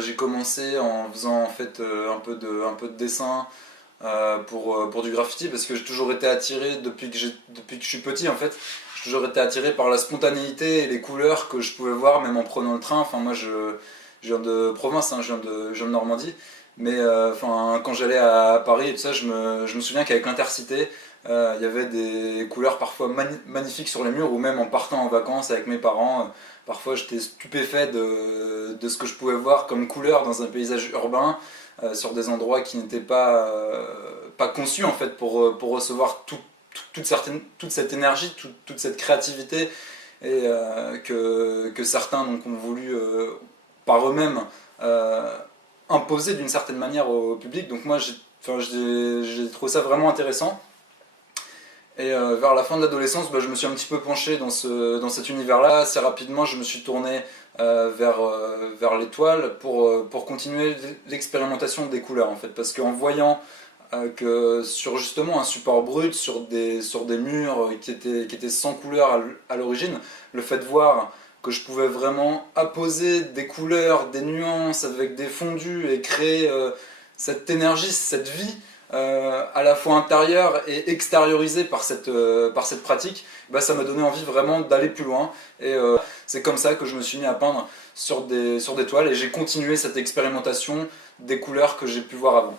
J'ai commencé en faisant en fait un peu de dessin pour du graffiti parce que j'ai toujours été attiré depuis que je suis petit en fait. J'ai toujours été attiré par la spontanéité et les couleurs que je pouvais voir même en prenant le train. Enfin moi je viens de province, hein, je viens de Normandie. Mais quand j'allais à Paris et tout ça, je me souviens qu'avec l'Intercité, il y avait des couleurs parfois magnifiques sur les murs ou même en partant en vacances avec mes parents. Parfois j'étais stupéfait de ce que je pouvais voir comme couleur dans un paysage urbain sur des endroits qui n'étaient pas conçus en fait pour recevoir toute cette énergie, toute cette créativité et que certains donc, ont voulu par eux-mêmes euh, imposer d'une certaine manière au public. Donc moi j'ai trouvé ça vraiment intéressant. Et vers la fin de l'adolescence, je me suis un petit peu penché dans cet univers-là. Assez rapidement, je me suis tourné vers l'étoile pour continuer l'expérimentation des couleurs en fait. Parce qu'en voyant que sur justement un support brut, sur des murs qui étaient sans couleur à l'origine, le fait de voir que je pouvais vraiment apposer des couleurs, des nuances avec des fondus et créer cette énergie, cette vie à la fois intérieure et extériorisée par cette pratique, ça m'a donné envie vraiment d'aller plus loin. Et c'est comme ça que je me suis mis à peindre sur des toiles et j'ai continué cette expérimentation des couleurs que j'ai pu voir avant.